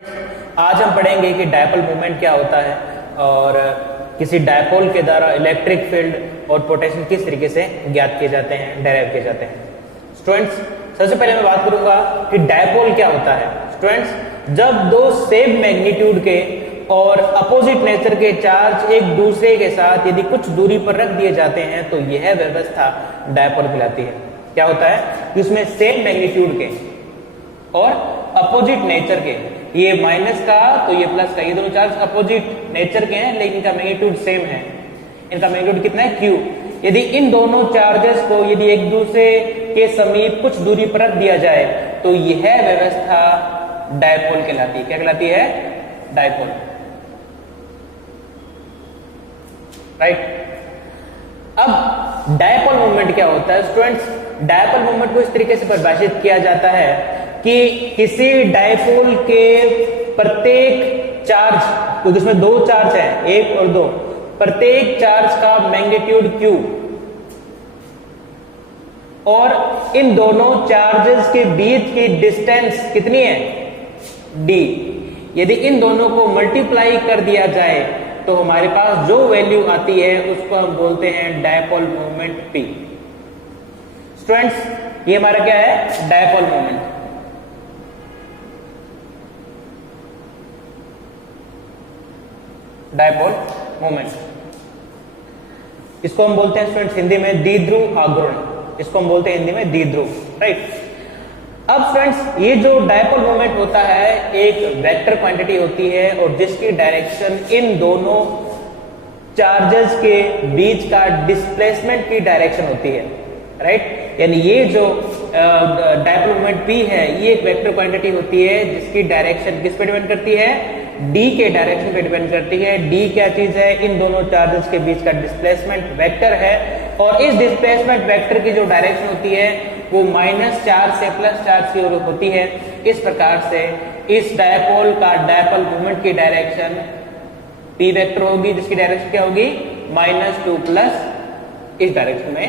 आज हम पढ़ेंगे कि डायपोल मोमेंट क्या होता है और किसी डायपोल के द्वारा इलेक्ट्रिक फील्ड और पोटेंशियल किस तरीके से ज्ञात किए जाते हैं, डेराइव किए जाते हैं। स्टूडेंट्स, सबसे पहले मैं बात करूंगा कि डायपोल क्या होता है। स्टूडेंट्स, जब दो सेम मैग्नीट्यूड के और अपोजिट नेचर के चार्ज एक दूसरे के साथ यदि कुछ दूरी पर रख दिए जाते हैं तो यह व्यवस्था डायपोल कहलाती है। क्या होता है कि उसमें सेम मैग्नीट्यूड के और अपोजिट नेचर के, ये माइनस का तो ये प्लस का, ये दोनों चार्ज अपोजिट नेचर के हैं लेकिन इनका मैग्नीट्यूड सेम है। इनका मैग्नीट्यूड कितना है? Q। यदि इन दोनों चार्जेस को यदि एक दूसरे के समीप कुछ दूरी पर रख दिया जाए तो यह व्यवस्था डायपोल कहलाती है। क्या कहलाती है? डायपोल। राइट। अब डायपोल मोमेंट क्या होता है? स्टूडेंट्स, डायपोल मोमेंट को इस तरीके से परिभाषित किया जाता है कि किसी डायपोल के प्रत्येक चार्ज, क्योंकि इसमें दो चार्ज है, एक और दो, प्रत्येक चार्ज का मैग्नीट्यूड Q और इन दोनों चार्जेस के बीच की डिस्टेंस कितनी है? D। यदि इन दोनों को मल्टीप्लाई कर दिया जाए तो हमारे पास जो वैल्यू आती है उसको हम बोलते हैं डायपोल मोमेंट P। स्टूडेंट्स, ये हमारा क्या है? Dipole moment. डायपोल मोमेंट, इसको हम बोलते हैं स्टूडेंट्स हिंदी में द्विध्रुव आघूर्ण। इसको हम बोलते हैं हिंदी में द्विध्रुव। राइट। अब स्टूडेंट्स, ये जो डायपोल मोमेंट होता है एक वेक्टर क्वांटिटी होती है और जिसकी डायरेक्शन इन दोनों चार्जेस के बीच का डिस्प्लेसमेंट की डायरेक्शन होती है। राइट। यानी ये जो डायपोल मोमेंट P है ये एक वेक्टर क्वांटिटी होती है जिसकी डायरेक्शन किस पे डिपेंड करती है? D के डायरेक्शन पे डिपेंड करती है। D क्या चीज है? इन दोनों चार्जेस के बीच का डिस्प्लेसमेंट वेक्टर है और इस डिस्प्लेसमेंट वेक्टर की जो डायरेक्शन होती है वो माइनस चार्ज से प्लस चार्ज की ओर होती है। इस प्रकार से इस डायपोल का डायपोल मोमेंट की डायरेक्शन P वेक्टर होगी जिसकी डायरेक्शन क्या होगी? -2 प्लस इस डायरेक्शन में,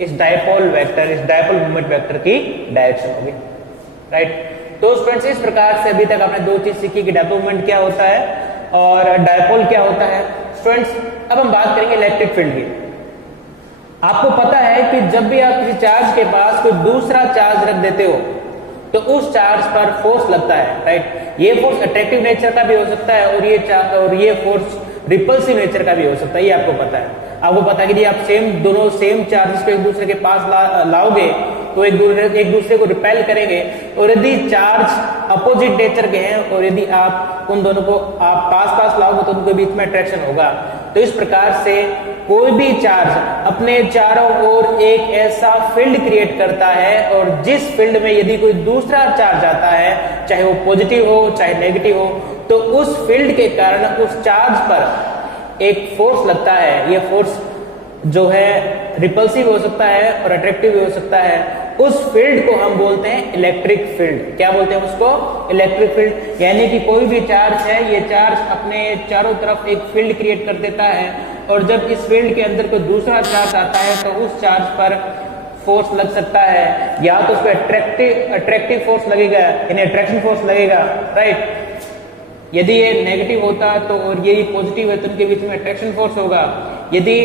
इस डायपोल वेक्टर, इस डायपोल मोमेंट वेक्टर की डायरेक्शन होगी। राइट। तो स्टूडेंट्स, इस प्रकार से अभी तक आपने दो चीज सीखी कि डायपोल मोमेंट क्या होता है और डायपोल क्या होता है। स्टूडेंट्स, अब हम बात करेंगे इलेक्ट्रिक फील्ड की। आपको पता है कि जब भी आप किसी चार्ज के पास कोई दूसरा चार्ज रख देते हो तो उस चार्ज पर फोर्स लगता है। राइट। ये फोर्स अट्रैक्टिव नेचर का भी हो सकता है और ये फोर्स रिपल्सिव नेचर का भी हो सकता है। ये आपको पता है। आपको पता है कि आप दोनों सेम चार्जेस को एक दूसरे के पास लाओगे तो एक दूसरे को रिपेल करेंगे और यदि चार्ज अपोजिट नेचर के हैं और यदि आप उन दोनों को आप पास लाओगे तो उनके बीच में अट्रैक्शन होगा। तो इस प्रकार से कोई भी चार्ज अपने चारों ओर एक ऐसा फील्ड क्रिएट करता है और जिस फील्ड में यदि कोई दूसरा चार्ज आता है, चाहे वो पॉजिटिव हो चाहे नेगेटिव हो, तो उस फील्ड के कारण उस चार्ज पर एक फोर्स लगता है। ये फोर्स जो है रिपल्सिव हो सकता है और अट्रैक्टिव भी हो सकता है। उस फील्ड को हम बोलते हैं इलेक्ट्रिक फील्ड। क्या बोलते हैं उसको? Electric field. यानी कि कोई भी चार्ज है, ये चार्ज अपने चारों तरफ एक फील्ड क्रिएट कर देता है और जब इस फील्ड के अंदर कोई दूसरा चार्ज आता है तो उस चार्ज पर फोर्स लग सकता है। या तो उस पर अट्रैक्टिव फोर्स लगेगा यानी अट्रैक्शन फोर्स लगेगा। राइट। यदि ये नेगेटिव होता तो और ये पॉजिटिव है तो उनके बीच में अट्रैक्शन फोर्स होगा। यदि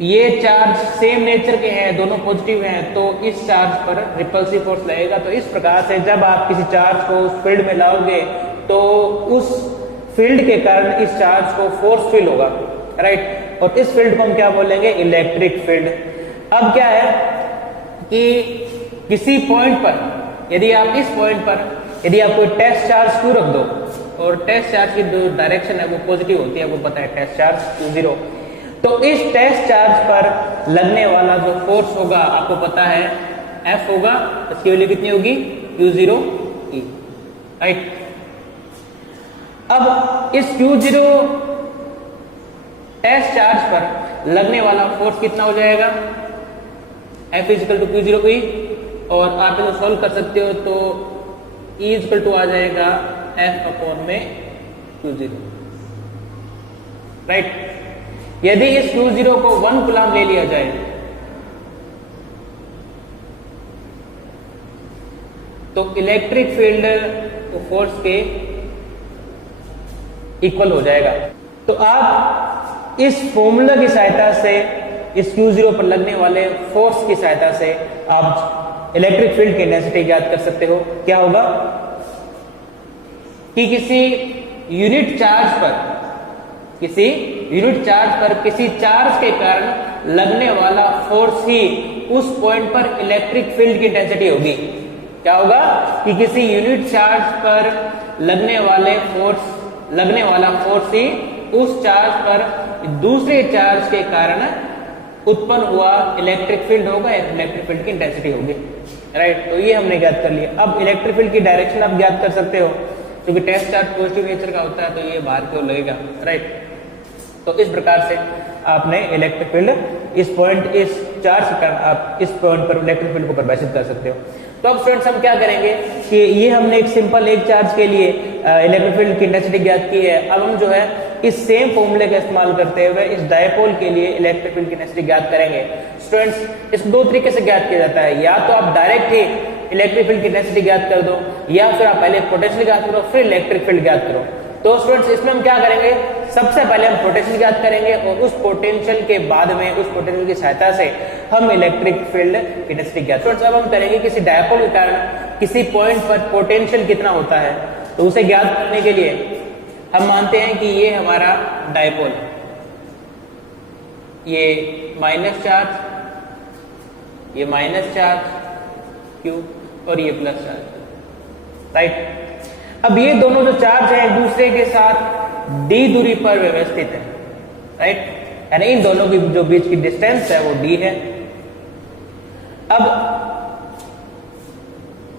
ये चार्ज सेम नेचर के हैं, दोनों पॉजिटिव हैं, तो इस चार्ज पर रिपल्सिव फोर्स लगेगा। तो इस प्रकार से जब आप किसी चार्ज को उस फील्ड में लाओगे तो उस फील्ड के कारण इस चार्ज को फोर्स फील होगा। राइट। और इस फील्ड को हम क्या बोलेंगे? Electric field. अब क्या है कि किसी पॉइंट पर यदि आप इस पॉइंट पर यदि आप कोई टेस्ट चार्ज Q रख दो और टेस्ट चार्ज की जो डायरेक्शन है वो पॉजिटिव होती है, आपको पता है, टेस्ट चार्ज Q0, तो इस टेस्ट चार्ज पर लगने वाला जो फोर्स होगा आपको पता है F होगा। इसकी वैल्यू कितनी होगी? Q0E। राइट। अब इस Q0 टेस्ट चार्ज पर लगने वाला फोर्स कितना हो जाएगा? F = Q0E और आप इसे सॉल्व कर सकते हो तो E = आ जाएगा F/Q0। राइट। यदि इस Q0 को 1 कूलम ले लिया जाए तो इलेक्ट्रिक फील्ड वो फोर्स के इक्वल हो जाएगा। तो आप इस फॉर्मूला की सहायता से, इस Q0 पर लगने वाले फोर्स की सहायता से आप इलेक्ट्रिक फील्ड की इंटेंसिटी ज्ञात कर सकते हो। क्या होगा कि किसी यूनिट चार्ज पर किसी चार्ज के कारण लगने वाला फोर्स ही उस पॉइंट पर इलेक्ट्रिक फील्ड की इंटेंसिटी होगी। क्या होगा कि किसी यूनिट चार्ज पर लगने वाला फोर्स ही उस चार्ज पर दूसरे चार्ज के कारण उत्पन्न हुआ इलेक्ट्रिक फील्ड होगा, इलेक्ट्रिक फील्ड की इंटेंसिटी होगी। राइट, तो ये हमने ज्ञात कर लिया। अब इलेक्ट्रिक फील्ड की डायरेक्शन आप ज्ञात कर सकते हो, क्योंकि टेस्ट चार्ज पॉजिटिव नेचर का होता है तो ये बाहर की ओर लगेगा। राइट, तो इस प्रकार से आपने इलेक्ट्रिक फील्ड इस चार्ज के कारण आप इस पॉइंट पर इलेक्ट्रिक फील्ड को परिभाषित कर सकते हो। तो अब स्टूडेंट्स हम क्या करेंगे कि ये हमने एक सिंपल एक चार्ज के लिए इलेक्ट्रिक फील्ड की इंटेंसिटी ज्ञात की है। अब हम जो है इस सेम फॉर्मूले का इस्तेमाल करते हुए इस डायपोल के लिए इलेक्ट्रिक फील्ड की इंटेंसिटी ज्ञात करेंगे। स्टूडेंट्स इसको दो तरीके से ज्ञात किया जाता है, या तो आप डायरेक्ट ही इलेक्ट्रिक फील्ड की इंटेंसिटी ज्ञात कर दो, या फिर आप पहले पोटेंशियल ज्ञात करो फिर इलेक्ट्रिक फील्ड ज्ञात करो। तो स्टूडेंट्स इसमें हम क्या करेंगे, सबसे पहले हम पोटेंशियल ज्ञात करेंगे और उस पोटेंशियल के बाद में उस पोटेंशियल की सहायता से हम इलेक्ट्रिक फील्ड की इंटेंसिटी ज्ञात। स्टूडेंट्स अब हम करेंगे किसी डायपोल के कारण किसी पॉइंट पर पोटेंशियल कितना होता है, तो उसे ज्ञात करने के लिए हम मानते हैं कि ये हमारा डायपोल, ये माइनस चार्ज Q और ये प्लस चार्ज। राइट, अब ये दोनों जो चार्ज हैं एक दूसरे के साथ d दूरी पर व्यवस्थित है। राइट, यानी इन दोनों की जो बीच की डिस्टेंस है वो d है। अब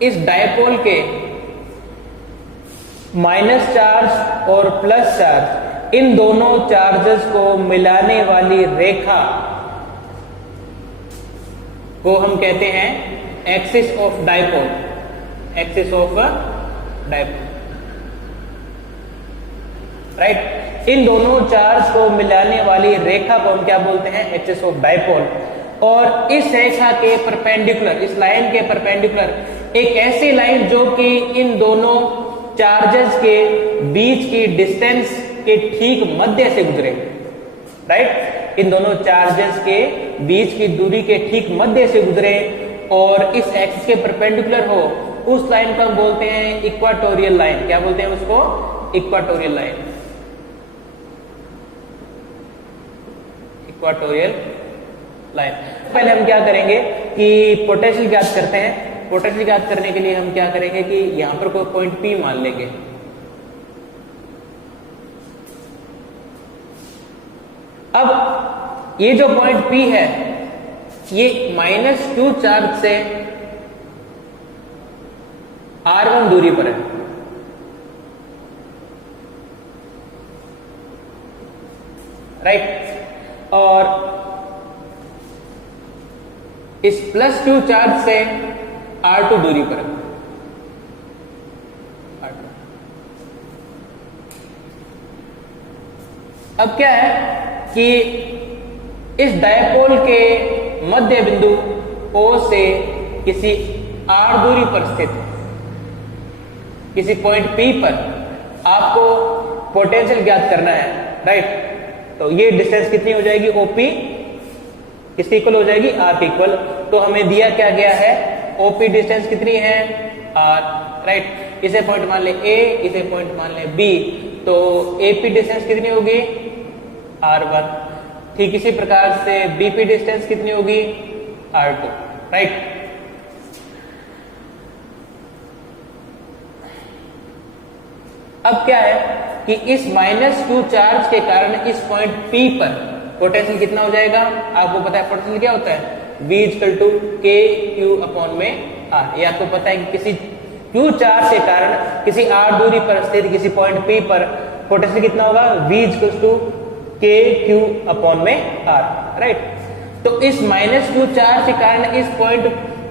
इस डायपोल के माइनस चार्ज और प्लस चार्ज, इन दोनों चार्जेस को मिलाने वाली रेखा को हम कहते हैं एक्सिस ऑफ डायपोल। राइट, इन दोनों चार्ज को मिलाने वाली रेखा को हम क्या बोलते हैं, एक्सिस ऑफ डायपोल। और इस रेखा के परपेंडिकुलर, इस लाइन के परपेंडिकुलर एक ऐसी लाइन जो कि इन दोनों चार्जेस के बीच की डिस्टेंस के ठीक मध्य से गुजरे। राइट, इन दोनों चार्जेस के बीच की दूरी के ठीक मध्य से गुजरे और इस एक्सिस के परपेंडिकुलर हो, उस लाइन को हम बोलते हैं इक्वाटोरियल लाइन। क्या बोलते हैं उसको, इक्वाटोरियल लाइन। पहले हम क्या करेंगे कि पोटेंशियल ज्ञात करते हैं। पोटेंशियल ज्ञात करने के लिए हम क्या करेंगे कि यहां पर कोई पॉइंट P मान लेंगे। अब ये जो पॉइंट P है ये -2 चार्ज से R1 दूरी पर है। राइट, और इस +2 चार्ज से R2 दूरी पर है। अब क्या है कि इस डायपोल के मध्य बिंदु O से किसी R दूरी पर स्थित किसी पॉइंट P पर आपको पोटेंशियल ज्ञात करना है। राइट, तो ये डिस्टेंस कितनी हो जाएगी, OP किसके इक्वल हो जाएगी, R के इक्वल। तो हमें दिया क्या गया है, OP डिस्टेंस कितनी है, R। राइट, इसे पॉइंट मान ले A, इसे पॉइंट मान ले B, तो AP डिस्टेंस कितनी होगी, R1। ठीक इसी प्रकार से BP डिस्टेंस कितनी होगी, R2। राइट, अब क्या है कि इस -2 चार्ज के कारण इस पॉइंट P पर पोटेंशियल कितना हो जाएगा, आपको पता है पोटेंशियल क्या होता है, V = KQ/R। ये आपको पता है कि किसी Q चार्ज के कारण किसी R दूरी पर स्थित किसी पॉइंट P पर पोटेंशियल कितना होगा, V = KQ/R। राइट, तो इस -2 चार्ज के कारण इस पॉइंट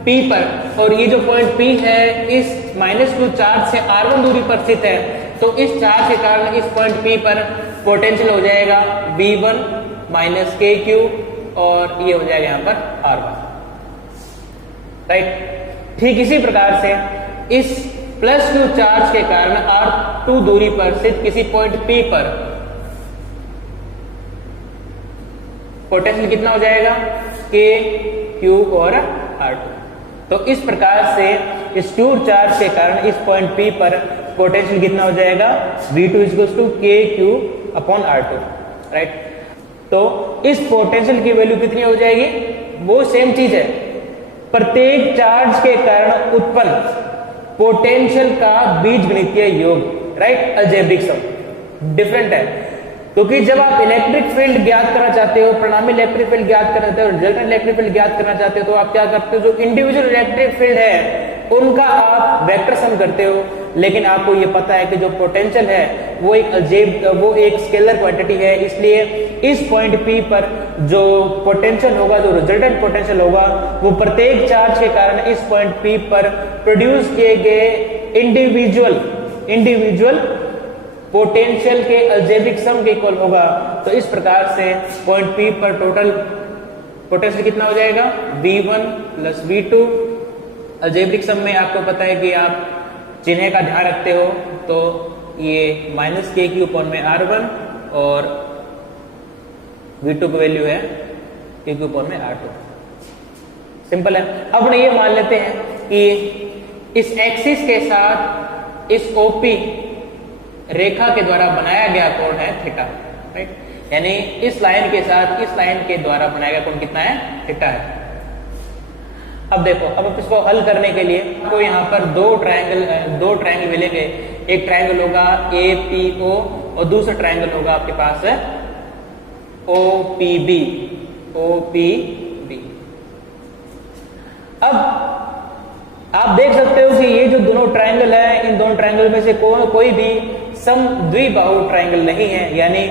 P पर, और ये जो पॉइंट P है इस -2 चार्ज से R1 दूरी पर स्थित है, तो इस चार्ज के कारण इस पॉइंट P पर पोटेंशियल हो जाएगा V1 - KQ और ये हो जाएगा यहां पर R1। राइट, ठीक इसी प्रकार से इस +q चार्ज के कारण r2 दूरी पर स्थित किसी पॉइंट P पर पोटेंशियल कितना हो जाएगा, k, q और r2। तो इस प्रकार से स्टूर चार्ज के कारण इस पॉइंट P पर पोटेंशियल कितना हो जाएगा, V2 = KQ/R2, राइट। तो इस पोटेंशियल की वैल्यू कितनी हो जाएगी, वो सेम चीज है, प्रत्येक चार्ज के कारण उत्पन्न पोटेंशियल का बीजगणितीय योग, राइट, अलजेब्रिक सम। डिफरेंट है, क्योंकि जब आप इलेक्ट्रिक फील्ड ज्ञात करना चाहते हो, परिणामी इलेक्ट्रिक फील्ड ज्ञात करना चाहते हो, रिजल्टेंट इलेक्ट्रिक फील्ड ज्ञात करना चाहते हो, तो आप क्या करते हो, जो इंडिविजुअल इलेक्ट्रिक फील्ड है उनका आप वेक्टर सम करते हो। लेकिन आपको ये पता है कि जो पोटेंशियल है वो एक स्केलर क्वांटिटी है, इसलिए इस पॉइंट P पर जो पोटेंशियल होगा, जो रिजल्टेंट पोटेंशियल होगा, वो प्रत्येक चार्ज के कारण इस पॉइंट P पर प्रोड्यूस किए गए इंडिविजुअल पोटेंशियल के अलजेब्रिक सम के इक्वल होगा। तो इस प्रकार से पॉइंट P पर टोटल पोटेंशियल कितना हो जाएगा, V1 + V2। अलजेब्रिक सम में आपको पता है कि आप चिन्ह का ध्यान रखते हो, तो ये -KQ/R1 और V2 की वैल्यू है KQ/R2। सिंपल है। अब हम ये मान लेते हैं कि इस एक्सिस के साथ इस OP रेखा के द्वारा बनाया गया कोण है थीटा, राइट, यानी इस लाइन के साथ इस लाइन के द्वारा बनाया गया कोण कितना है, थीटा है। अब देखो, अब इसको हल करने के लिए आपको यहाँ पर दो ट्रायंगल मिलेंगे। एक ट्रायंगल होगा APO और दूसरा ट्रायंगल होगा आपके पास OPB। अब आप देख सकते हो कि ये जो दोनों ट्रायंगल है, इन दोनों ट्रायंगल में से कोई भी समद्विबाहु ट्रायंगल नहीं है, यानी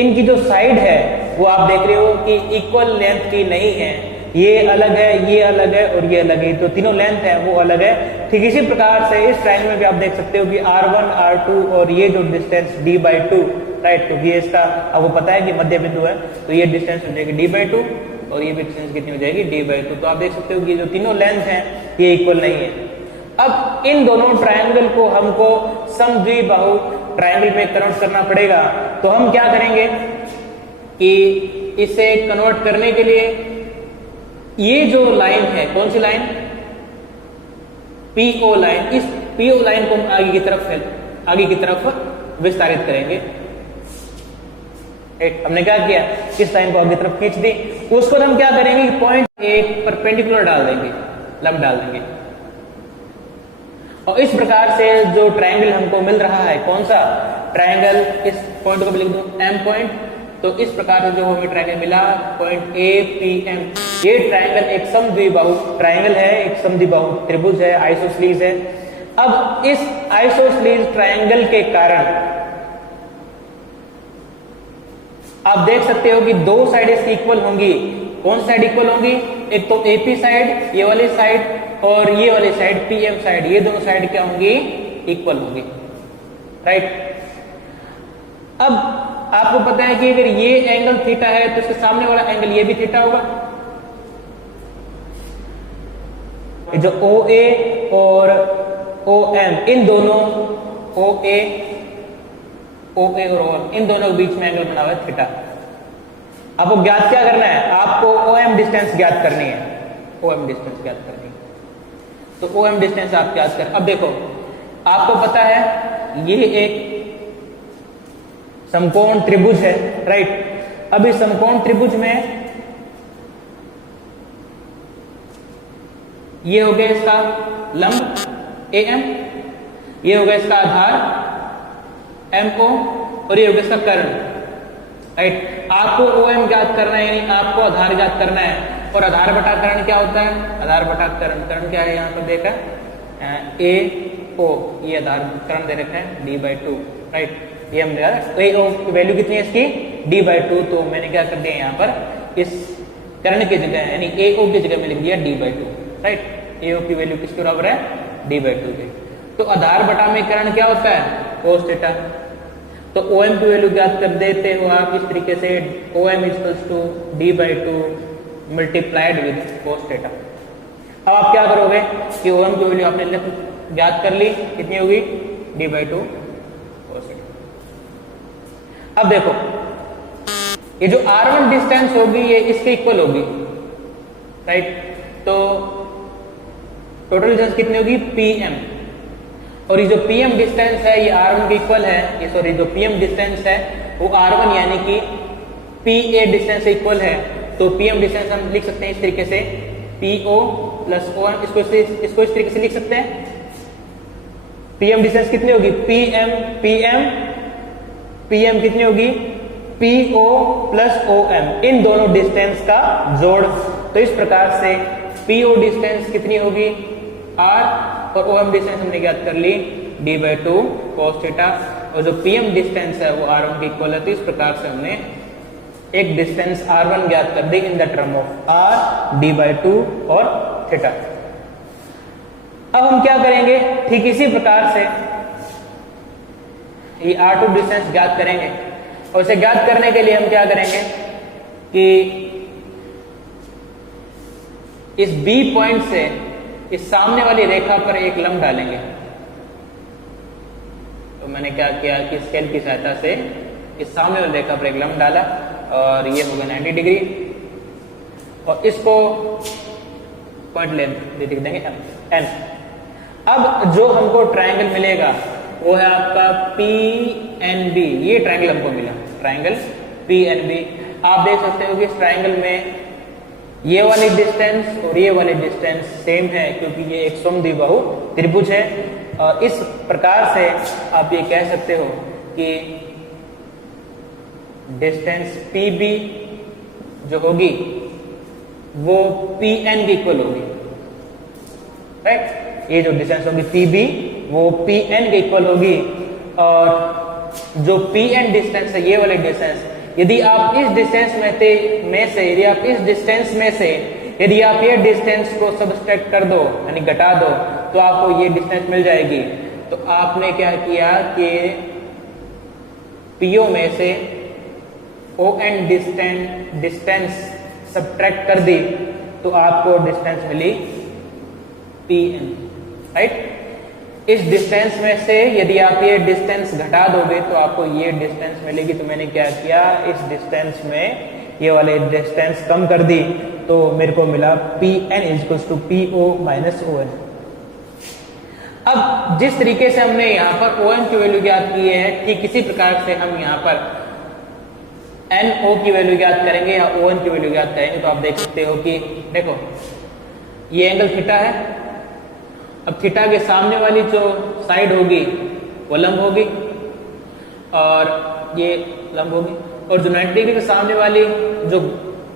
इनकी जो साइड है वो आप देख रहे हो कि इक्वल लेंथ की नहीं है, ये अलग है, ये अलग है और ये अलग है, तो तीनों लेंथ है वो अलग है। ठीक इसी प्रकार से इस ट्रायंगल में भी आप देख सकते हो कि R1 R2 और ये जो डिस्टेंस D/2, राइट, क्योंकि ये इसका आपको पता है कि मध्य बिंदु है, तो ये डिस्टेंस हो जाएगी D/2 और ये भी डिस्टेंस कितनी हो जाएगी, D/2। तो आप देख सकते हो कि जो तीनों लेंथ हैं ये इक्वल नहीं है। अब इन दोनों ट्रायंगल को हमको समद्विबाहु ट्रायंगल में कन्वर्ट करना पड़ेगा। तो हम क्या करेंगे कि इसे कन्वर्ट करने के लिए ये जो लाइन है, कौन सी लाइन, PO लाइन, इस PO लाइन को हम आगे की तरफ विस्तारित करेंगे। हमने क्या किया, इस लाइन को आगे तरफ खींच दी, उसको हम क्या करेंगे, पॉइंट एक परपेंडिकुलर डाल देंगे, लंब डाल देंगे, और इस प्रकार से जो ट्रायंगल हमको मिल रहा है, कौन सा ट्रायंगल, इस पॉइंट को भी लिख दो M पॉइंट। तो इस प्रकार से जो हमें ट्रायंगल मिला पॉइंट APM, ये ट्रायंगल एक समद्विबाहु ट्रायंगल है, एक समद्विबाहु त्रिभुज है, आइसोसेलेस है। अब इस आइसोसेलेस ट्रायंगल के कारण आप देख सकते हो कि दो साइड इसकी इक्वल होंगी। कौन सी साइड इक्वल होंगी, एक तो AP साइड, ये वाली साइड, और ये वाली साइड PM साइड, ये दोनों साइड क्या होंगी, इक्वल होंगी, राइट। अब आपको पता है कि अगर ये एंगल थीटा है तो इसके सामने वाला एंगल ये भी थीटा होगा। जो OA और OM, इन दोनों OA और OM, इन दोनों के बीच में एंगल बना हुआ है थीटा। आपको ज्ञात क्या करना है, आपको OM डिस्टेंस ज्ञात करनी है, OM डिस्टेंस ज्ञात करनी है। तो OM डिस्टेंस आप ज्ञात कर। अब देखो, आपको पता है ये एक समकोण त्रिभुज है, राइट। अब इस समकोण त्रिभुज में ये हो गया इसका लंब AM, ये हो गया इसका आधार MO और ये हो गया इसका कर्ण, राइट। आपको OM ज्ञात करना है, यानी आपको आधार ज्ञात करना है। और आधार बटा कर्ण क्या होता है, आधार बटा कर्ण क्या है, यहां पर देखा AO, ये आधार कर्ण दे रखा है D/2, राइट। ये हम AO की वैल्यू कितनी है इसकी, D/2। तो मैंने क्या कर दिया यहाँ पर इस कर्ण की जगह, यानी AO की जगह में लिख दिया D/2, राइट। AO की वैल्यू किसके बराबर है, D/2 की। तो आधार बटा में कर्ण क्या होता है, cos थीटा। तो OM की वैल्यू ज्ञात कर देते हो आप इस तरीके से, OM = D/2 multiplied with cos theta. अब आप क्या करोगे कि OM की वैल्यू आपने ज्ञात कर ली, कितनी होगी d/2 cos थीटा। अब देखो ये जो r1 डिस्टेंस होगी ये इसके इक्वल होगी, राइट। तो टोटल डिस्टेंस कितनी होगी pm, और ये जो pm डिस्टेंस है ये r1 के इक्वल है, ये सॉरी जो pm डिस्टेंस है वो r1 यानी कि pa डिस्टेंस से इक्वल है। तो pm डिस्टेंस हम लिख सकते हैं इस तरीके से po प्लस o1, इसको इस तरीके से लिख सकते हैं। pm डिस्टेंस कितनी होगी pm कितनी होगी po प्लस om, इन दोनों डिस्टेंस का जोड़। तो इस प्रकार से po डिस्टेंस कितनी होगी r, और om डिस्टेंस हमने ज्ञात कर ली d/2 cos थीटा, और जो pm डिस्टेंस है वो r1 के इक्वल है। तो इस प्रकार से हमने एक डिस्टेंस r1 ज्ञात कर दी in the term of r d/2 और थीटा। अब हम क्या करेंगे, ठीक इसी प्रकार से ये r2 डिस्टेंस ज्ञात करेंगे, और इसे ज्ञात करने के लिए हम क्या करेंगे कि इस B पॉइंट से इस सामने वाली रेखा पर एक लंब डालेंगे। तो मैंने क्या किया कि स्केल की सहायता से इस सामने वाली रेखा पर एक लंब डाला, और ये होगा 90 डिग्री, और इसको पॉइंट लेंथ लिख देंगे n। अब जो हमको ट्रायंगल मिलेगा वो है आपका PNB, ये ट्रायंगल हमको मिला, ट्रायंगल PNB। आप देख सकते हो कि इस ट्रायंगल में ये वाली डिस्टेंस और ये वाली डिस्टेंस सेम है, क्योंकि ये एक समद्विबाहु त्रिभुज है। और इस प्रकार से आप ये कह सकते हो कि डिस्टेंस PB जो होगी वो PN की इक्वल होगी, राइट। ये जो डिस्टेंस होगी PB वो PN के इक्वल होगी, और जो PN डिस्टेंस है ये वाली डिस्टेंस, यदि आप इस डिस्टेंस में से यदि आप इस डिस्टेंस में से यदि आप ये डिस्टेंस को सब्सट्रैक्ट कर दो यानी घटा दो तो आपको ये डिस्टेंस मिल जाएगी। तो आपने क्या किया कि PO में से ON डिस्टेंस सब्ट्रैक्ट कर दी तो आपको डिस्टेंस मिली PN, राइट। इस डिस्टेंस में से यदि आप ये डिस्टेंस घटा दोगे तो आपको ये डिस्टेंस मिलेगी। तो मैंने क्या किया, इस डिस्टेंस में ये वाले डिस्टेंस कम कर दी, तो मेरे को मिला PN = PO - ON। अब जिस तरीके से हमने यहाँ पर ON की वैल्यू ज्ञात की है, ठीक इसी प्रकार से हम यहाँ पर NO की वैल्यू ज्ञात करेंगे या ON की वैल्यू ज्ञात करेंगे। तो आप देख सकते हो कि देखो ये एंगल थीटा है। अब थीटा के सामने वाली जो साइड होगी वो लंब होगी, और ये लंब होगी, और जो 90 डिग्री के सामने वाली जो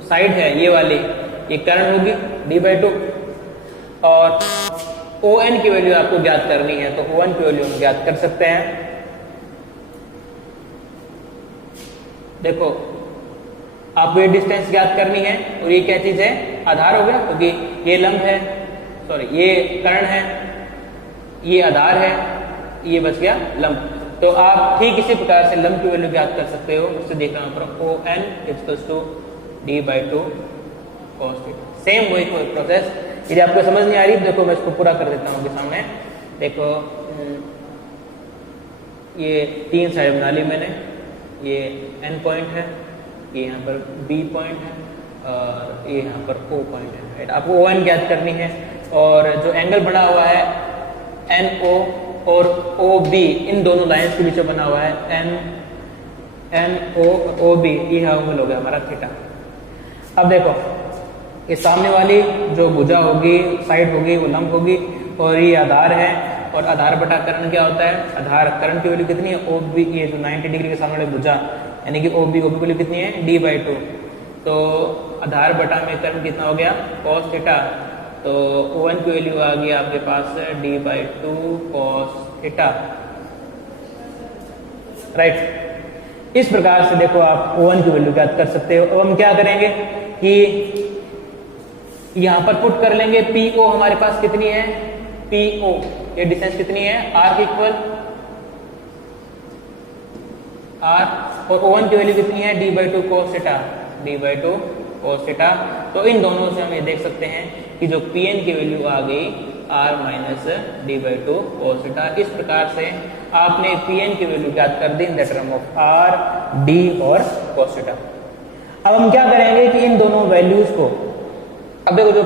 साइड है ये वाली, ये कर्ण होगी d/2। और ON की वैल्यू आपको ज्ञात करनी है, तो ON की वैल्यू हम ज्ञात कर सकते हैं। देखो आपको ये डिस्टेंस ज्ञात करनी है, और ये क्या चीज है, आधार हो गया, क्योंकि ये लंब है, सॉरी ये कर्ण है, ये आधार है, ये बच गया लंब। तो आप ठीक इसी प्रकार से लंब की वैल्यू ज्ञात कर सकते हो। उससे देख रहा हूं पर ON = d/2 cos theta. Same वही प्रोसेस। यदि आपको समझ नहीं आ रही देखो मैं इसको पूरा कर देता हूं आपके सामने। देखो ये 3 साइड बना ली मैंने, ये N पॉइंट है, ये यहाँ पर B पॉइंट है, और ये यहाँ पर O पॉइंट है, राइट। आपको ON ज्ञात करनी है, और जो एंगल बना हुआ है NO और OB, इन दोनों लाइंस के बीच में बना हुआ है NO और OB, ये एंगल हो गया हमारा थीटा। अब देखो ये सामने वाली जो भुजा होगी, साइड होगी, वो लंब होगी, और ये आधार है, और आधार बटा कर्ण क्या होता है, आधार कर्ण की वैल्यू कितनी है OB, ये जो 90 डिग्री के सामने वाली भुजा यानी कि OB की वैल्यू कितनी है d/2। तो आधार बटा में कर्ण कितना हो गया cos थीटा। तो ON की वैल्यू आ गई आपके पास d/2 cos थीटा, राइट। इस प्रकार से देखो आप ON की वैल्यू ज्ञात कर सकते हो। अब हम क्या करेंगे कि यहां पर पुट कर लेंगे PO हमारे पास कितनी है, PO ये डिस्टेंस कितनी है R के इक्वल R, और ON की वैल्यू कितनी है d/2 cos theta, d/2 cos theta. तो इन दोनों से हम ये देख सकते हैं कि जो PN की वैल्यू आ गई r minus D by two cos theta. इस प्रकार से आपने Pn की वैल्यू ज्ञात कर दी in the term of r, d और cos थीटा। अब हम क्या करेंगे कि इन दोनों वैल्यूज को, अब देखो जो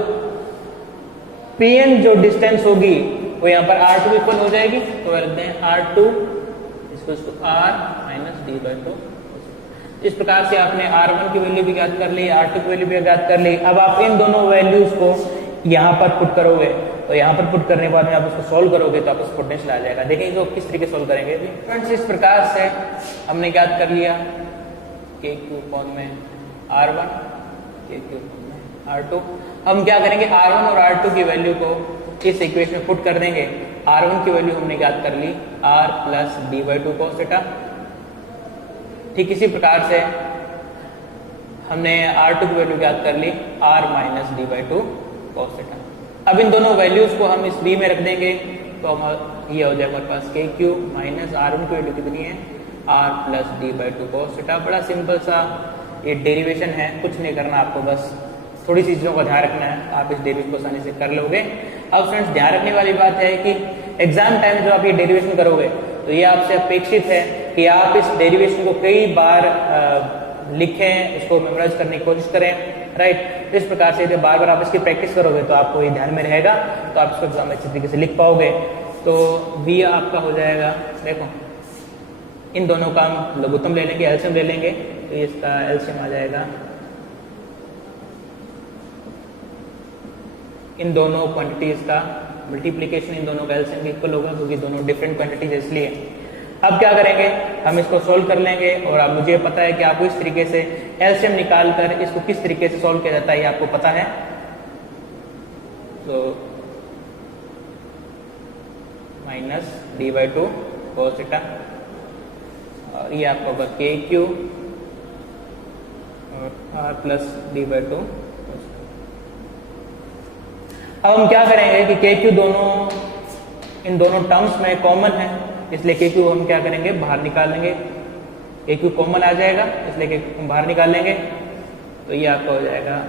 Pn जो डिस्टेंस होगी वो यहाँ पर r2 इक्वल हो जाएगी, तो रखते हैं r2 इसको r minus D by to. इस प्रकार से आपने r1 की वैल्यू भी ज्ञात कर ली, r2 की वैल्यू भी ज्ञात कर ली। अब आप इन दोनों वैल्यूज को यहाँ पर पुट करोगे, तो यहाँ पर पुट करने के बाद में आप उसको सोल्व करोगे तो आपको पोटेंशियल आ जाएगा। देखेंगे तो किस तरीके सोल्व करेंगे। फ्रेंड्स इस प्रकार से हमने ज्ञात कर लिया k क्यूब फॉर्म में r1, k क्यूब फॉर्म में r2। हम क्या करेंगे, r1 और r2 की वैल्यू को इस इक्वेशन में पुट कर देंगे। r1 की वैल्यू हमने ज्ञात कर ली r plus D by two cos theta. ठीक इसी प्रकार से हमने r2 की वैल्यू ज्ञात कर ली r minus D by two cos theta. अब इन दोनों वैल्यूज को हम इस b में रख देंगे तो हम ये हो जाएगा हमारे पास k क्यूब माइनस r1 की वैल्यू कितनी है r plus D by two cos theta. बड़ा सिंपल सा ये डेरिवेशन है, कुछ नहीं करना आपको, बस थोड़ी सी चीजों का ध्यान रखना है, आप इस डेरिवेशन को आसानी से कर लोगे। अब फ्रेंड्स ध्यान रखने वाली बात है कि एग्जाम टाइम जब आप ये डेरिवेशन करोगे तो ये आपसे अपेक्षित है कि आप इस डेरिवेशन को कई बार लिखें, इसको मेमोराइज करने की कोशिश करें, राइट। इस प्रकार से जब बार बार आप इसकी प्रैक्टिस करोगे तो आपको ये ध्यान में रहेगा, तो आप इसको एग्जाम में अच्छी तरीके से लिख पाओगे। तो v आपका हो जाएगा, देखो इन दोनों का हम लघुत्तम ले लेंगे, एलसीएम ले लेंगे, तो ये इसका एलसीएम आ जाएगा। इन दोनों क्वांटिटीज का मल्टीप्लीकेशन इन दोनों का एलसीएम इक्वल होगा, क्योंकि दोनों डिफरेंट क्वांटिटीज इसलिए। अब क्या करेंगे, हम इसको सोल्व कर लेंगे, और अब मुझे पता है कि आपको इस तरीके से एलसीएम निकाल कर इसको किस तरीके से सोल्व किया जाता है ये आपको पता है। तो minus D by two cos theta, और ये आपका होगा k क्यूब और r plus D by to. अब हम क्या करेंगे कि k क्यू इन दोनों टर्म्स में कॉमन है, इसलिए k क्यू हम क्या करेंगे, बाहर निकाल लेंगे। k क्यू कॉमन आ जाएगा, इसलिए k क्यू बाहर निकाल लेंगे, तो ये आपका हो जाएगा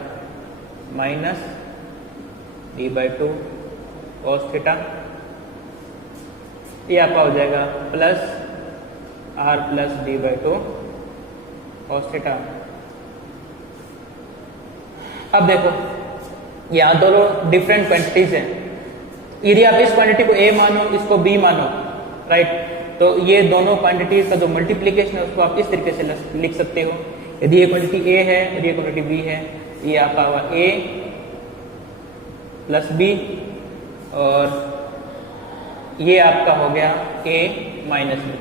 minus D by two cos theta. ये आपका हो जाएगा plus r plus D by two cos theta. अब देखो यहाँ दोनों डिफरेंट क्वांटिटीज हैं, यदि आप इस क्वांटिटी को a मानो, इसको b मानो, राइट, तो ये दोनों क्वांटिटीज का जो मल्टीप्लीकेशन है उसको आप इस तरीके से लिख सकते हो। यदि ये क्वांटिटी a है, यदि ये क्वांटिटी b है, ये आपका हुआ a प्लस b, और ये आपका हो गया a माइनस b,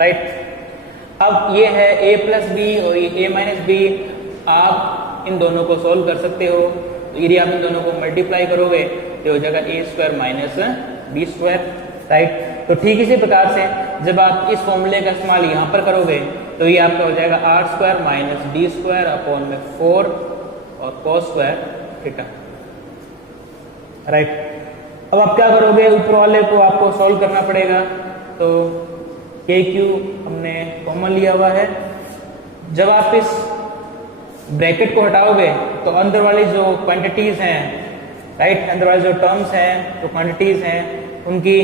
राइट। अब ये है a प्लस b और ये a माइनस b, आप इन दोनों को सोल्व कर सकते हो। तो यदि आप इन दोनों को मल्टीप्लाई करोगे तो हो जाएगा a square minus b square, right. तो ठीक इसी प्रकार से जब आप इस फॉर्मूले का इस्तेमाल यहाँ पर करोगे तो ये आपका हो जाएगा r square minus d square upon में 4 और cos स्क्वायर थीटा, राइट। अब आप क्या करोगे, ऊपर वाले को आपको सोल्व करना पड़ेगा। तो k क्यू हमने कॉमन लिया हुआ है, जब आप इस ब्रैकेट को हटाओगे तो अंदर वाली जो क्वांटिटीज हैं, राइट, अंदर वाले जो टर्म्स हैं, जो क्वांटिटीज हैं, उनकी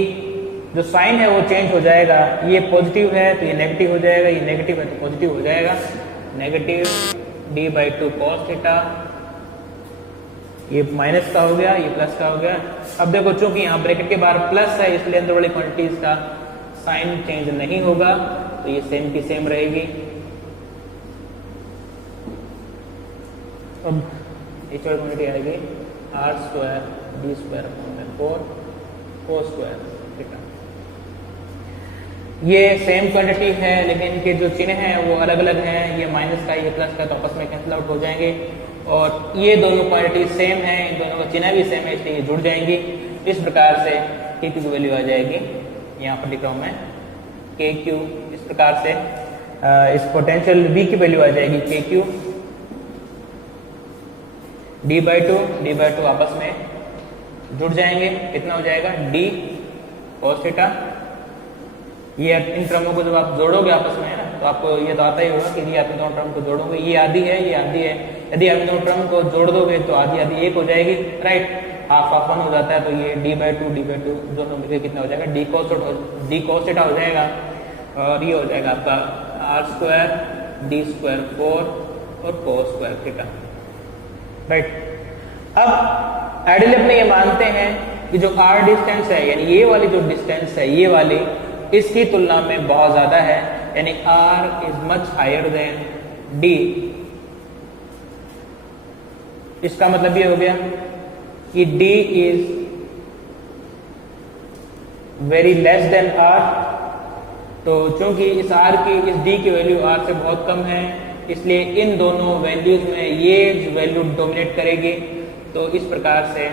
जो साइन है वो चेंज हो जाएगा। ये पॉजिटिव है तो ये नेगेटिव हो जाएगा, ये नेगेटिव है तो पॉजिटिव हो जाएगा। Negative D by two cos theta, ये माइनस का हो गया, ये प्लस का हो गया। अब देखो चूंकि यहाँ ब्रैकेट के बाहर प्लस है, इसलिए अंदर वाली क्वांटिटीज का साइन चेंज नहीं होगा, तो ये सेम की सेम रहेगी। अब ये चौथी क्वांटिटी आएगी r square D square upon में 4 cos स्क्वायर थीटा। ये सेम क्वांटिटी है, लेकिन इनके जो चिन्ह हैं वो अलग अलग हैं। ये माइनस का, ये प्लस का, तो आपस में कैंसिल आउट हो जाएंगे। और ये दोनों क्वांटिटी सेम है, इन दोनों का चिन्ह भी सेम है, इसलिए ये जुड़ जाएंगी। इस प्रकार से k क्यू की वैल्यू आ जाएगी, यहाँ पर लिख रहा हूँ मैं k क्यू। इस प्रकार से इस पोटेंशियल v की वैल्यू आ जाएगी k Q, D by to आपस में जुड़ जाएंगे, कितना हो जाएगा d cos थीटा। ये इन टर्मों को जब आप जोड़ोगे आपस में, है ना, तो आपको ये तो आता ही होगा कि यदि आप इन दोनों टर्म को जोड़ोगे, ये आधी है, ये आधी है, यदि आप इन दोनों टर्म को जोड़ दोगे तो आधी आधी एक हो जाएगी, राइट। हाफ हाफ 1 हो जाता है, तो ये d/2 दोनों मिलकर कितना हो जाएगा, d cos थीटा हो जाएगा, और ये हो जाएगा आपका r² d² 4 और cos स्क्वायर थीटा, राइट। अब आइडियली अपने ये मानते हैं कि जो r डिस्टेंस है, यानी ये वाली जो डिस्टेंस है, ये वाली इसकी तुलना में बहुत ज्यादा है, यानी r is much higher than d। इसका मतलब ये हो गया कि d is very less than r। तो चूंकि इस r की, इस d की वैल्यू r से बहुत कम है, इसलिए इन दोनों वैल्यूज में ये वैल्यू डोमिनेट करेगी। तो इस प्रकार से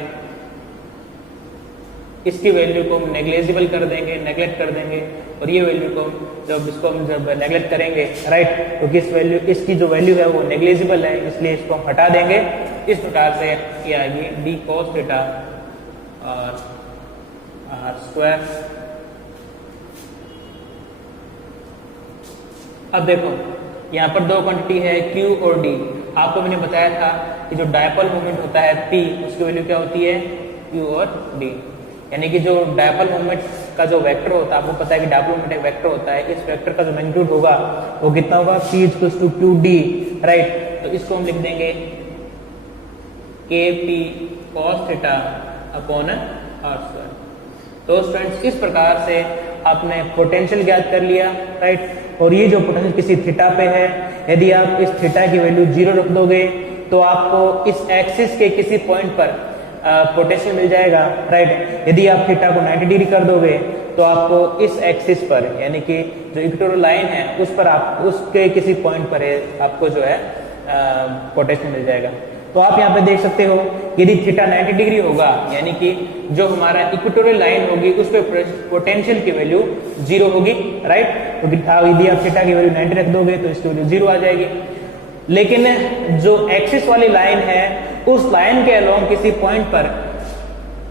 इसकी वैल्यू को हम नेग्लेजिबल कर देंगे, नेग्लेक्ट कर देंगे, और ये वैल्यू को जब नेग्लेक्ट करेंगे, राइट, तो किस वैल्यू, इसकी जो वैल्यू है वो नेग्लेजिबल है, इसलिए इसको हम हटा देंगे। इस प्रकार से ये आएगी d cos थीटा और r²। अब देखो यहाँ पर दो क्वांटिटी है Q और D। आपको मैंने बताया था कि जो डायपोल मोमेंट होता है P, उसकी वैल्यू क्या होती है, Q और D। यानी कि जो डायपोल मोमेंट का जो वेक्टर होता है, आपको पता है कि डायपोल मोमेंट एक वेक्टर होता है, इस वेक्टर का जो मैग्नीट्यूड होगा वो कितना होगा, P = QD, राइट। तो इसको हम लिख देंगे KP cos theta upon r²। तो स्टूडेंट्स इस प्रकार से आपने पोटेंशियल ज्ञात कर लिया, राइट। और ये जो पोटेंशियल किसी थीटा पे है, यदि आप इस थीटा की वैल्यू 0 रख दोगे तो आपको इस एक्सिस के किसी पॉइंट पर पोटेंशियल मिल जाएगा, राइट। यदि आप थीटा को 90 डिग्री कर दोगे तो आपको इस एक्सिस पर, यानी कि जो इक्वेटोरियल लाइन है उस पर, आप उसके किसी पॉइंट पर आपको जो है पोटेंशियल मिल जाएगा। तो आप यहाँ पे देख सकते हो, यदि थीटा 90 डिग्री होगा, यानी कि जो हमारा इक्वेटोरियल लाइन होगी उस पर पोटेंशियल की वैल्यू 0 होगी, राइट। तो यदि आप थीटा की वैल्यू 90 रख दोगे तो इसकी वैल्यू 0 आ जाएगी। लेकिन जो एक्सिस वाली लाइन है, उस लाइन के अलोंग किसी पॉइंट पर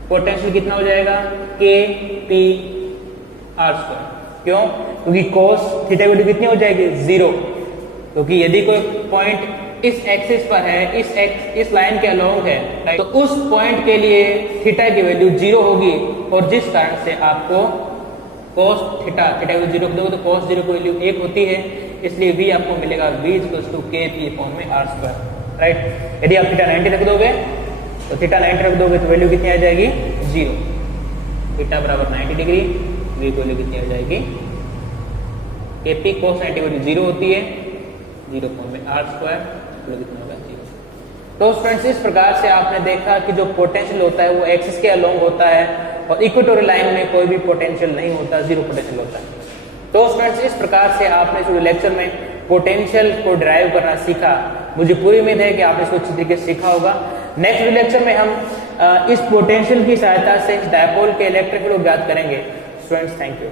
पोटेंशियल कितना हो जाएगा, KP r²। क्यों? क्योंकि cos थीटा की वैल्यू कितनी हो जाएगी, 0। क्योंकि यदि कोई पॉइंट इस एक्सिस पर है, इस लाइन के अलोंग है, राइट, तो उस पॉइंट के लिए थीटा की वैल्यू 0 होगी, और जिस कारण से आपको cos थीटा की वैल्यू 0 रख दोगे तो cos 0 की वैल्यू 1 होती है, इसलिए v आपको मिलेगा v = KP upon r², right. यदि आप थीटा 90 रख दोगे तो थीटा 90 रख दोगे तो वैल्यू कितनी आ जाएगी, 0। थीटा बराबर 90 डिग्री, v की वैल्यू कितनी आ जाएगी, KP cos 90 वैल्यू 0 होती है, 0 अपॉन r², कितना होगा, 0। तो फ्रेंड्स इस प्रकार से आपने देखा कि जो पोटेंशियल होता है वो एक्सिस के अलोंग होता है, और इक्वेटोरियल लाइन में कोई भी पोटेंशियल नहीं होता, 0 पोटेंशियल होता है। तो फ्रेंड्स इस प्रकार से आपने इस लेक्चर में पोटेंशियल को डिराइव करना सीखा। मुझे पूरी उम्मीद है कि आपने इसको अच्छी तरीके से सीखा होगा। नेक्स्ट लेक्चर में हम इस पोटेंशियल की सहायता से डायपोल के इलेक्ट्रिक फील्ड को ज्ञात करेंगे। Students, thank you.